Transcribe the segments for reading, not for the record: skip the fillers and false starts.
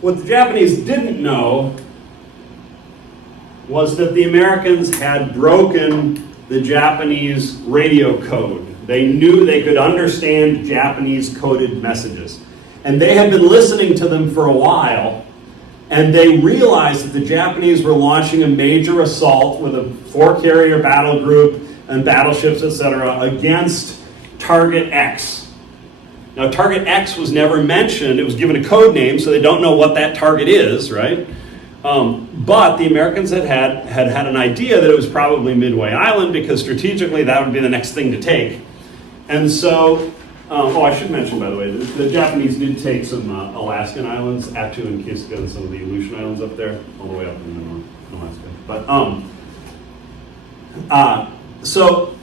What the Japanese didn't know was that the Americans had broken the Japanese radio code. They knew they could understand Japanese coded messages. And they had been listening to them for a while, and they realized that the Japanese were launching a major assault with a 4-carrier battle group and battleships, etc., against Target X. Now, Target X was never mentioned. It was given a code name, so they don't know what that target is, right? But the Americans had an idea that it was probably Midway Island, because strategically that would be the next thing to take. And so, I should mention, by the way, the Japanese did take some Alaskan islands, Attu and Kiska, and some of the Aleutian Islands up there, all the way up in the north, Alaska. But, so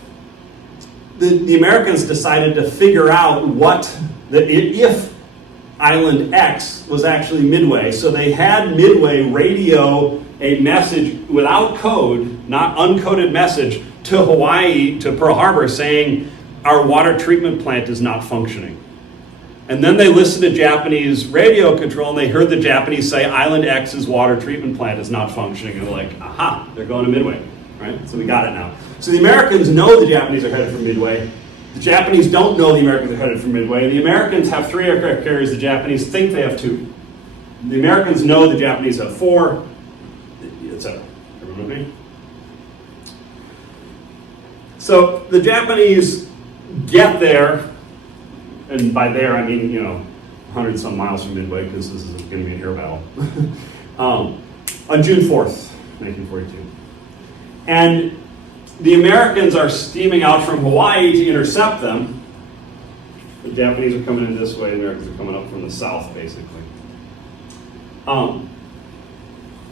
the Americans decided to figure out if Island X was actually Midway. So they had Midway radio a message without code, not uncoded message, to Hawaii, to Pearl Harbor, saying, our water treatment plant is not functioning. And then they listened to Japanese radio control, and they heard the Japanese say, Island X's water treatment plant is not functioning. And they're like, aha, they're going to Midway, right? So we got it now. So the Americans know the Japanese are headed for Midway. The Japanese don't know the Americans are headed for Midway. The Americans have 3 aircraft carriers. The Japanese think they have 2. The Americans know the Japanese have 4, etc. Everyone with me? So the Japanese get there, and by there I mean, 100 some miles from Midway, because this is going to be an air battle, on June 4th, 1942. And the Americans are steaming out from Hawaii to intercept them. The Japanese are coming in this way, the Americans are coming up from the south, basically. And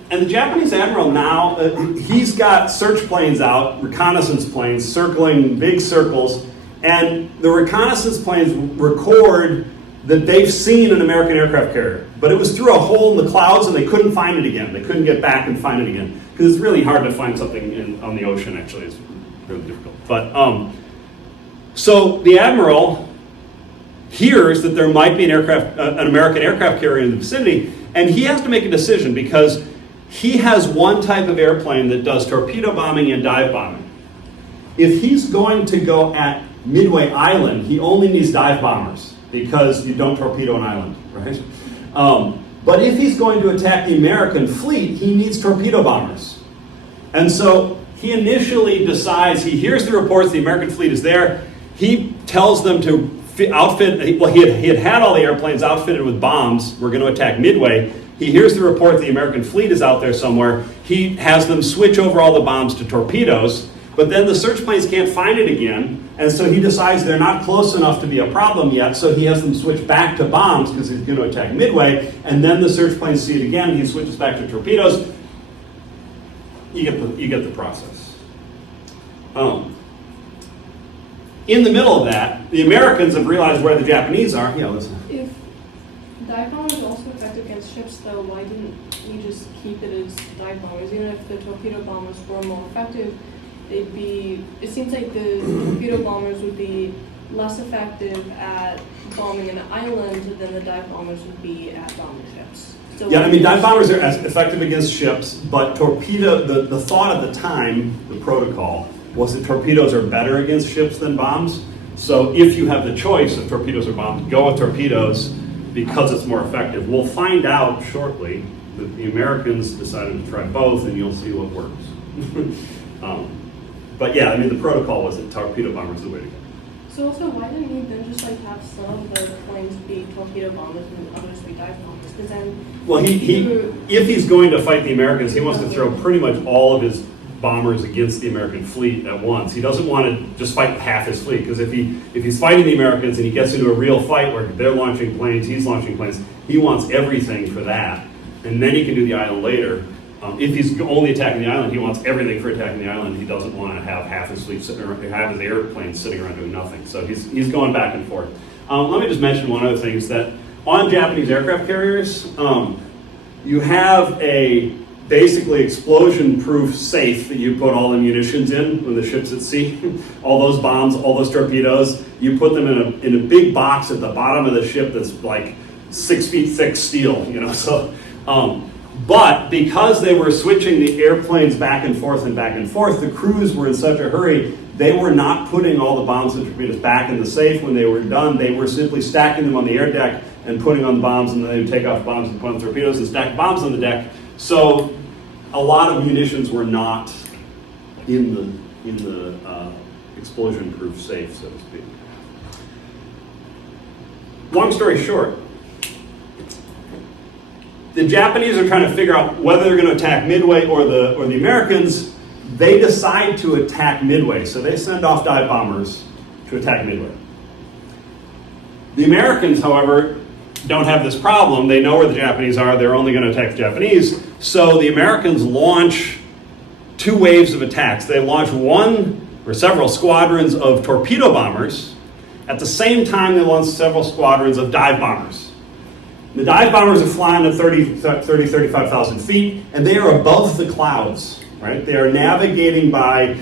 the Japanese admiral now, he's got search planes out, reconnaissance planes, circling big circles, and the reconnaissance planes record that they've seen an American aircraft carrier. But it was through a hole in the clouds, and they couldn't find it again. They couldn't get back and find it again. Because it's really hard to find something on the ocean, actually. It's really difficult. But, so the admiral hears that there might be an American aircraft carrier in the vicinity, and he has to make a decision, because he has one type of airplane that does torpedo bombing and dive bombing. If he's going to go at Midway Island, he only needs dive bombers, because you don't torpedo an island, right? But if he's going to attack the American fleet, he needs torpedo bombers. And so he initially decides, he hears the reports the American fleet is there, he tells them to outfit, well, he had all the airplanes outfitted with bombs, we're going to attack Midway. He hears the report the American fleet is out there somewhere, he has them switch over all the bombs to torpedoes, but then the search planes can't find it again, and so he decides they're not close enough to be a problem yet, so he has them switch back to bombs because he's going to attack Midway, and then the search planes see it again, he switches back to torpedoes. You get the process. In the middle of that, the Americans have realized where the Japanese are. Yeah, listen. If dive bombers are also effective against ships, though, why didn't we just keep it as dive bombers? Even if the torpedo bombers were more effective, it seems like the torpedo bombers would be less effective at bombing an island than the dive bombers would be at bombing ships. So yeah, I mean, dive bombers are as effective against ships, but the thought at the time, the protocol, was that torpedoes are better against ships than bombs. So if you have the choice of torpedoes or bombs, go with torpedoes because it's more effective. We'll find out shortly that the Americans decided to try both, and you'll see what works. But yeah, I mean, the protocol was that torpedo bombers are the way to go. So also, why didn't we then just have some of the planes be torpedo bombers and others be dive bombers? Because then, well, if he's going to fight the Americans, he wants to throw pretty much all of his bombers against the American fleet at once. He doesn't want to just fight half his fleet, because if he's fighting the Americans and he gets into a real fight where they're launching planes, he's launching planes, he wants everything for that, and then he can do the island later. If he's only attacking the island, he wants everything for attacking the island. He doesn't want to have half his fleet sitting around, have his airplanes sitting around doing nothing. So he's going back and forth. Let me just mention one other thing, is that on Japanese aircraft carriers, you have a basically explosion-proof safe that you put all the munitions in when the ship's at sea. All those bombs, all those torpedoes, you put them in a big box at the bottom of the ship that's like 6 feet thick steel, so. But because they were switching the airplanes back and forth, the crews were in such a hurry, they were not putting all the bombs and torpedoes back in the safe when they were done. They were simply stacking them on the air deck and putting on the bombs, and then they would take off bombs and put on torpedoes and stack bombs on the deck. So a lot of munitions were not in the explosion-proof safe, so to speak. Long story short, the Japanese are trying to figure out whether they're going to attack Midway or the Americans. They decide to attack Midway, so they send off dive bombers to attack Midway. The Americans, however, don't have this problem. They know where the Japanese are. They're only going to attack the Japanese. So the Americans launch 2 waves of attacks. They launch one or several squadrons of torpedo bombers. At the same time, they launch several squadrons of dive bombers. The dive bombers are flying at 35,000 feet, and they are above the clouds, right? They are navigating by,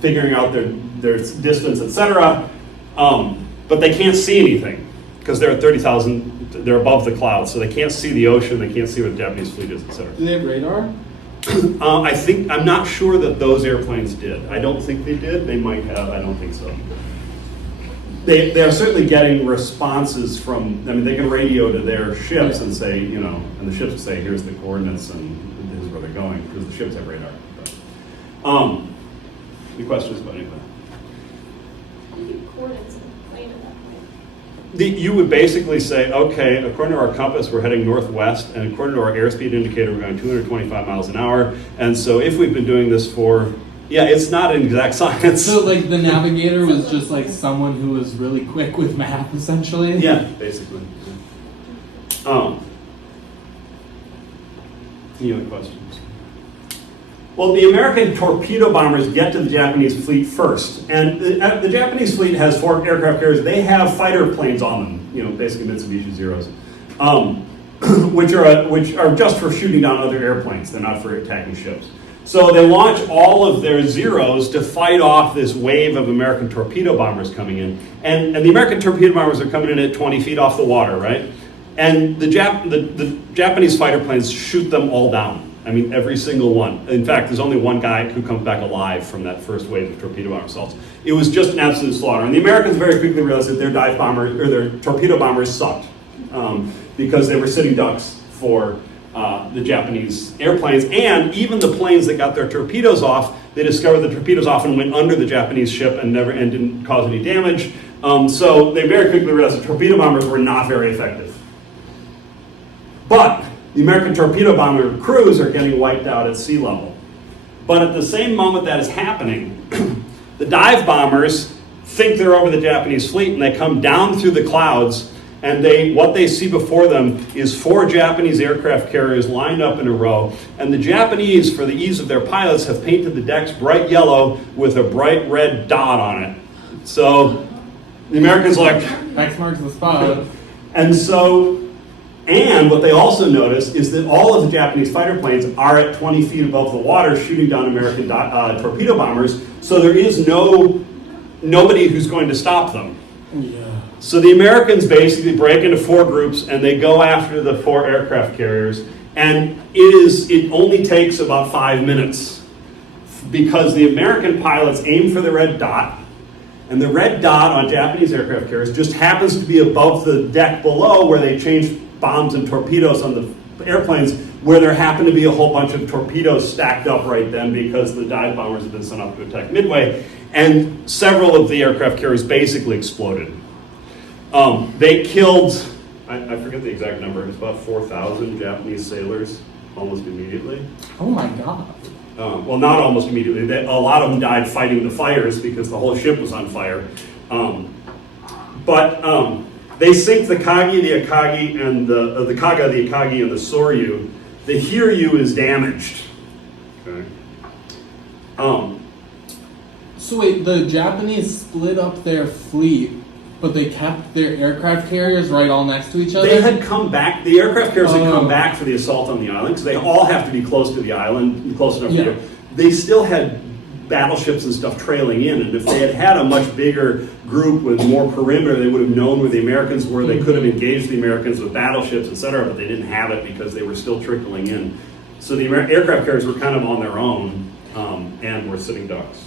figuring out their distance, etc. But they can't see anything because they're at 30,000, they're above the clouds, so they can't see the ocean, they can't see where the Japanese fleet is, etc. Do they have radar? I'm not sure that those airplanes did. I don't think they did. They might have, I don't think so. They are certainly getting responses from, they can radio to their ships and say, and the ships will say, here's the coordinates and here's where they're going, because the ships have radar. But, any questions about any of that? How do you get coordinates in a plane at that point? You would basically say, okay, according to our compass, we're heading northwest, and according to our airspeed indicator, we're going 225 miles an hour. And so if we've been doing this for, it's not an exact science. So like the navigator was just like someone who was really quick with math, essentially? Yeah, basically. Any other questions? Well, the American torpedo bombers get to the Japanese fleet first. And the Japanese fleet has 4 aircraft carriers. They have fighter planes on them, basically Mitsubishi Zeros, which are just for shooting down other airplanes. They're not for attacking ships. So they launch all of their Zeros to fight off this wave of American torpedo bombers coming in. And the American torpedo bombers are coming in at 20 feet off the water, right? And the Japanese fighter planes shoot them all down. Every single one. In fact, there's only one guy who comes back alive from that first wave of torpedo bomber assaults. It was just an absolute slaughter. And the Americans very quickly realized that their dive bombers, or their torpedo bombers sucked because they were sitting ducks for the Japanese airplanes, and even the planes that got their torpedoes off, they discovered the torpedoes often went under the Japanese ship and didn't cause any damage. So they very quickly realized that torpedo bombers were not very effective. But the American torpedo bomber crews are getting wiped out at sea level. But at the same moment that is happening, the dive bombers think they're over the Japanese fleet, and they come down through the clouds. And what they see before them is 4 Japanese aircraft carriers lined up in a row. And the Japanese, for the ease of their pilots, have painted the decks bright yellow with a bright red dot on it. So the Americans are like, X marks the spot. And what they also notice is that all of the Japanese fighter planes are at 20 feet above the water shooting down American torpedo bombers. So there is nobody who's going to stop them. Yeah. So the Americans basically break into 4 groups and they go after the 4 aircraft carriers, and it only takes about 5 minutes because the American pilots aim for the red dot, and the red dot on Japanese aircraft carriers just happens to be above the deck below where they change bombs and torpedoes on the airplanes, where there happened to be a whole bunch of torpedoes stacked up right then because the dive bombers had been sent up to attack Midway, and several of the aircraft carriers basically exploded. They killed, I forget the exact number, it was about 4,000 Japanese sailors almost immediately. Oh my God. Well, not almost immediately. A lot of them died fighting the fires because the whole ship was on fire. But they sink the Kagi, the Akagi, and the Kaga, the Akagi, and the Soryu. The Hiryu is damaged. Okay. So wait, the Japanese split up their fleet, but they kept their aircraft carriers right all next to each other? They had come back, the aircraft carriers had come back for the assault on the island, because they all have to be close to the island, close enough to do. They still had battleships and stuff trailing in. And if they had had a much bigger group with more perimeter, they would have known where the Americans were. They could have engaged the Americans with battleships, etc., but they didn't have it because they were still trickling in. So the aircraft carriers were kind of on their own and were sitting ducks.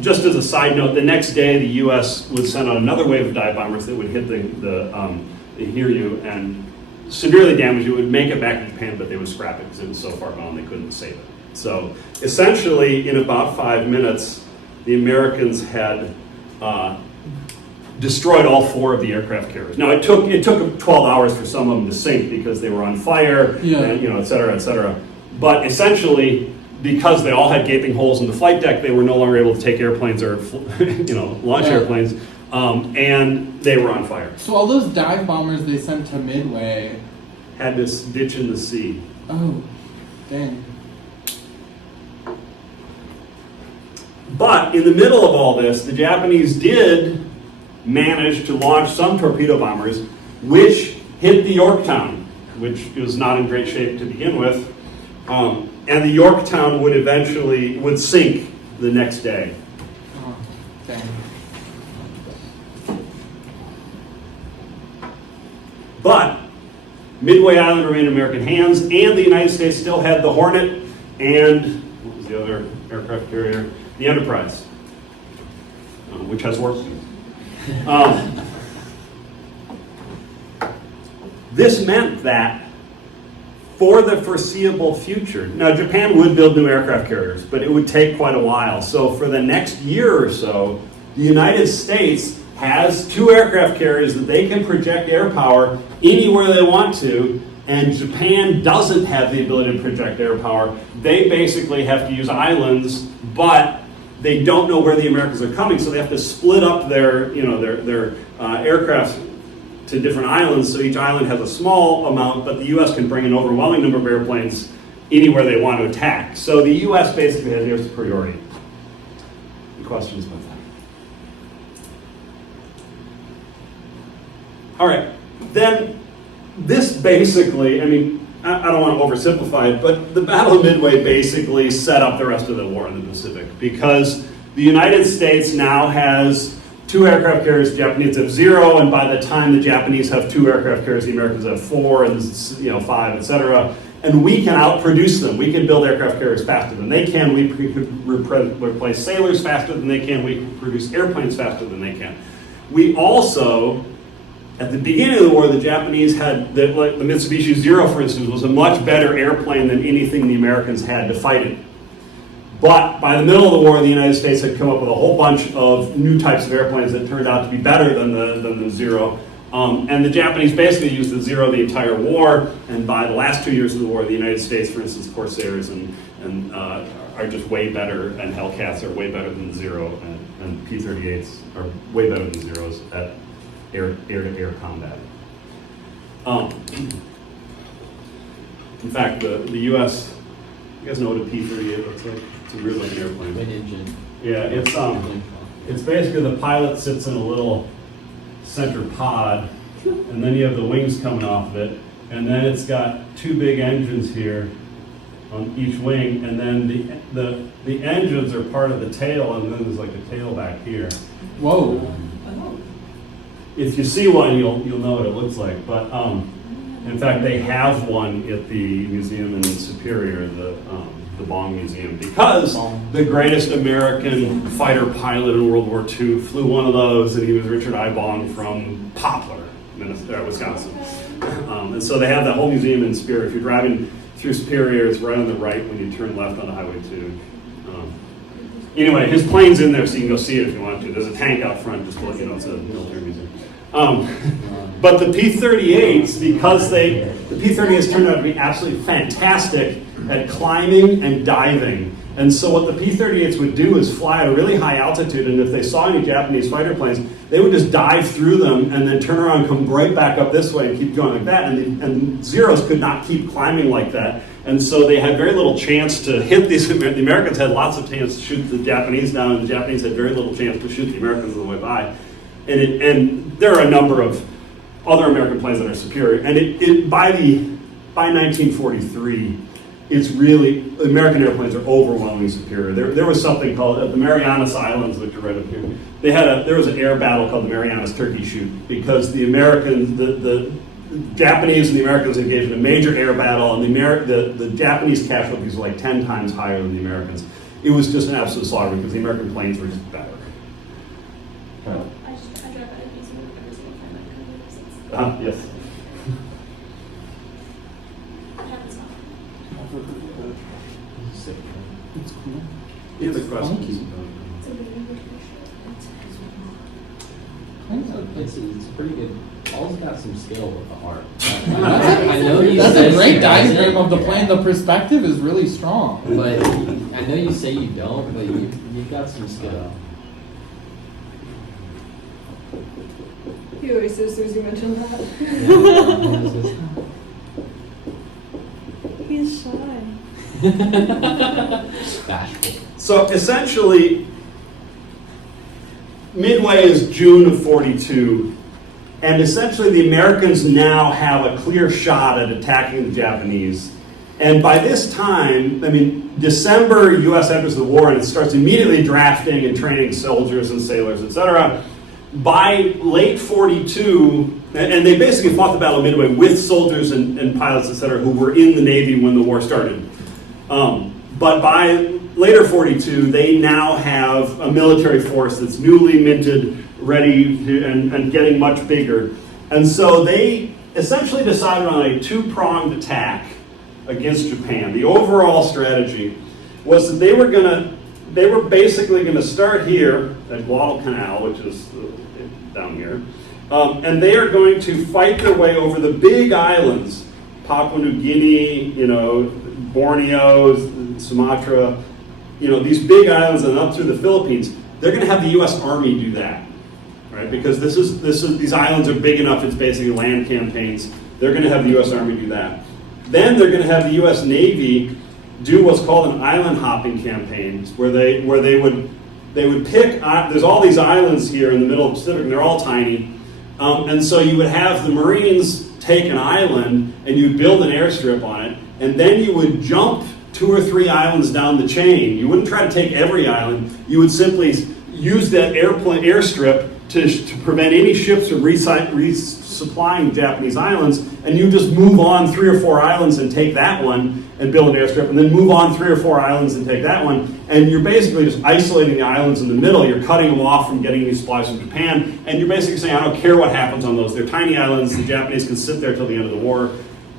Just as a side note, the next day the U.S. would send out another wave of dive bombers that would hit the Hiryu and severely damage it. Would make it back to Japan, but they would scrap it because it was so far gone they couldn't save it. So essentially, in about 5 minutes, the Americans had destroyed all 4 of the aircraft carriers. Now it took 12 hours for some of them to sink because they were on fire, and, et cetera, et cetera. But essentially, because they all had gaping holes in the flight deck, they were no longer able to take airplanes or launch airplanes, and they were on fire. So all those dive bombers they sent to Midway had this ditch in the sea. Oh, dang. But in the middle of all this, the Japanese did manage to launch some torpedo bombers, which hit the Yorktown, which was not in great shape to begin with. And the Yorktown would sink the next day. Oh, dang. But Midway Island remained in American hands, and the United States still had the Hornet and, what was the other aircraft carrier? The Enterprise, which has worked. This meant that for the foreseeable future, now Japan would build new aircraft carriers, but it would take quite a while. So for the next year or so, the United States has 2 aircraft carriers that they can project air power anywhere they want to, and Japan doesn't have the ability to project air power. They basically have to use islands, but they don't know where the Americans are coming, so they have to split up their aircraft to different islands, so each island has a small amount, but the U.S. can bring an overwhelming number of airplanes anywhere they want to attack. So the U.S. basically has air superiority. Any questions about that? All right, then this basically, I don't want to oversimplify it, but the Battle of Midway basically set up the rest of the war in the Pacific, because the United States now has 2 aircraft carriers, the Japanese have 0, and by the time the Japanese have 2 aircraft carriers, the Americans have 4 and 5, etc. And we can outproduce them. We can build aircraft carriers faster than they can. We could replace sailors faster than they can. We can produce airplanes faster than they can. We also, at the beginning of the war, the Japanese had, the Mitsubishi Zero, for instance, was a much better airplane than anything the Americans had to fight it. But by the middle of the war, the United States had come up with a whole bunch of new types of airplanes that turned out to be better than the Zero. And the Japanese basically used the Zero the entire war, and by the last 2 years of the war, the United States, for instance, Corsairs are just way better, and Hellcats are way better than the Zero, and P-38s are way better than Zeros at air-to-air combat. In fact, the U.S., you guys know what a P-38 looks like? It's a weird looking airplane. Twin engine. Yeah, it's basically the pilot sits in a little center pod, and then you have the wings coming off of it, and then it's got 2 big engines here on each wing, and then the engines are part of the tail, and then there's like a tail back here. Whoa. If you see one, you'll know what it looks like. But in fact, they have one at the museum in Superior, the Bong Museum, because the greatest American fighter pilot in World War II flew one of those, and he was Richard I. Bong from Poplar, Wisconsin. And so they have that whole museum in Superior. If you're driving through Superior, it's right on the right when you turn left on Highway 2. Anyway, his plane's in there, so you can go see it if you want to. There's a tank out front, just to let you know it's a military museum. But the P-38s, because the P-38s turned out to be absolutely fantastic at climbing and diving. And so what the P-38s would do is fly at a really high altitude, and if they saw any Japanese fighter planes, they would just dive through them and then turn around and come right back up this way and keep going like that. And Zeros could not keep climbing like that. And so they had very little chance to hit these. The Americans had lots of chance to shoot the Japanese down, and the Japanese had very little chance to shoot the Americans on the way by. And there are a number of other American planes that are superior. And by 1943, it's really, American airplanes are overwhelmingly superior. There was something called the Marianas Islands, which are right up here. There was an air battle called the Marianas Turkey Shoot because the Japanese and the Americans engaged in a major air battle, and the Japanese casualties were like 10 times higher than the Americans. It was just an absolute slaughter because the American planes were just better. I drive out of DC every single time I come here since Yes. I haven't stopped. It's cool. It's a funky. question. It's a really good It's pretty good. Paul's got some skill with the heart. That's I know you That's said a great he doesn't, diagram of the plane. The perspective is really strong. But I know you say you don't, but you've got some skill. He always says as soon as you mention that. He's shy. Bashful. So essentially, Midway is June of 42, and essentially the Americans now have a clear shot at attacking the Japanese. And by this time, I mean, December, U.S. enters the war and it starts immediately drafting and training soldiers and sailors, etc. By late 42, and they basically fought the Battle of Midway with soldiers and pilots, etc., who were in the Navy when the war started. But by later 42, they now have a military force that's newly minted, ready to, and getting much bigger. And so they essentially decided on a two-pronged attack against Japan. The overall strategy was that they were basically going to start here at Guadalcanal, which is down here, and they are going to fight their way over the big islands, Papua New Guinea, Borneo, Sumatra, these big islands, and up through the Philippines. They're going to have the U.S. Army do that, right? Because these islands are big enough. It's basically land campaigns. They're going to have the U.S. Army do that. Then they're going to have the U.S. Navy do what's called an island hopping campaign, where they would pick. There's all these islands here in the middle of the Pacific, and they're all tiny. And so you would have the Marines take an island and you'd build an airstrip on it, and then you would jump 2 or 3 islands down the chain. You wouldn't try to take every island. You would simply use that airstrip to prevent any ships from resupplying Japanese islands, and you just move on 3 or 4 islands and take that one and build an airstrip, and then move on 3 or 4 islands and take that one, and you're basically just isolating the islands in the middle. You're cutting them off from getting these supplies from Japan, and you're basically saying, I don't care what happens on those. They're tiny islands. The Japanese can sit there till the end of the war,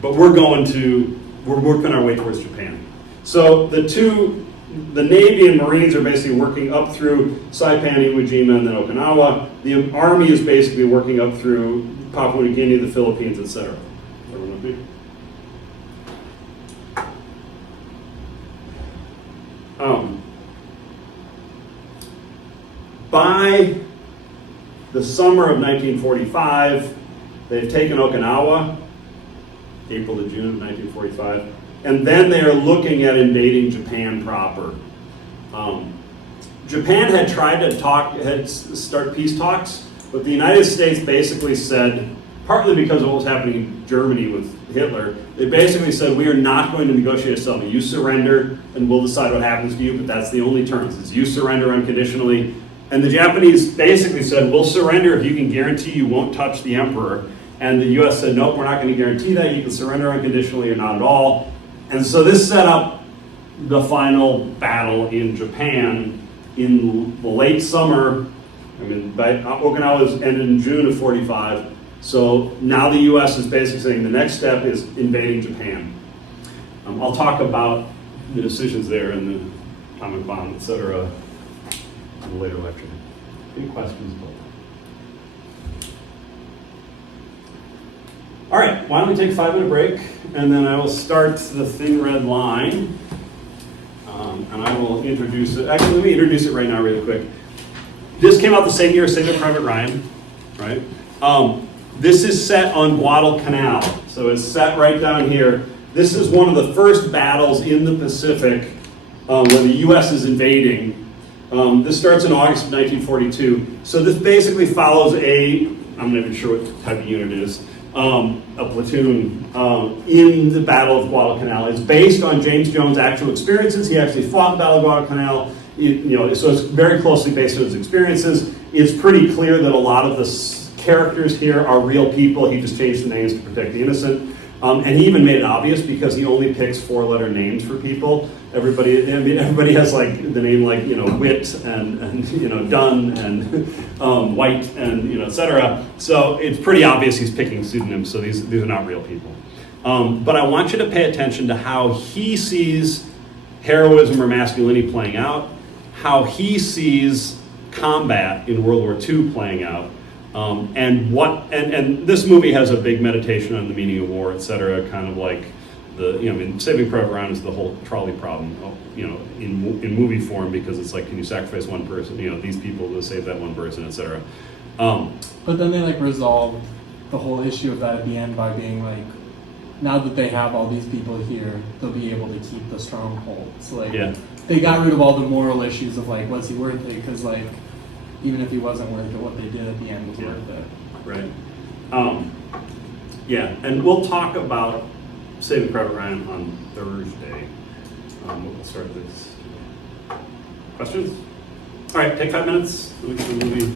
but we're working our way towards Japan. So the Navy and Marines are basically working up through Saipan, Iwo Jima, and then Okinawa. The Army is basically working up through Papua New Guinea, the Philippines, etc. Everyone with me? By the summer of 1945, they've taken Okinawa, April to June of 1945. And then they are looking at invading Japan proper. Japan had tried to start peace talks, but the United States basically said, partly because of what was happening in Germany with Hitler, they basically said, we are not going to negotiate a settlement. You surrender, and we'll decide what happens to you, but that's the only terms. It's you surrender unconditionally. And the Japanese basically said, we'll surrender if you can guarantee you won't touch the emperor. And the U.S. said, nope, we're not going to guarantee that. You can surrender unconditionally or not at all. And so this set up the final battle in Japan in the late summer. Okinawa was ended in June of 45. So now the U.S. is basically saying the next step is invading Japan. I'll talk about the decisions there and the atomic bomb, et cetera, in a later lecture. Any questions? All right, why don't we take a 5-minute break, and then I will start the thin red line, and I will introduce it. Actually, let me introduce it right now really quick. This came out the same year as Saving Private Ryan, right? This is set on Guadalcanal, so it's set right down here. This is one of the first battles in the Pacific where the U.S. is invading. This starts in August of 1942. So this basically follows I'm not even sure what type of unit it is. a platoon in the Battle of Guadalcanal. It's based on James Jones' actual experiences. He actually fought the Battle of Guadalcanal. So it's very closely based on his experiences. It's pretty clear that a lot of the characters here are real people. He just changed the names to protect the innocent. And he even made it obvious because he only picks 4-letter names for people. Everybody has like the name like Witt and Dunn and White and etc. So it's pretty obvious he's picking pseudonyms. So these are not real people. But I want you to pay attention to how he sees heroism or masculinity playing out, how he sees combat in World War II playing out. And this movie has a big meditation on the meaning of war, etc. Kind of like Saving Private Ryan is the whole trolley problem, in movie form, because it's like, can you sacrifice one person, these people to save that one person, etc. But then they like resolved the whole issue of that at the end by being like, now that they have all these people here, they'll be able to keep the stronghold. So like, they got rid of all the moral issues of like, was he worth it? Because like, even if he wasn't worth it, what they did at the end was worth it. Right. And we'll talk about Saving Private Ryan on Thursday. We'll start this. Questions? All right, take 5 minutes. Look at the movie.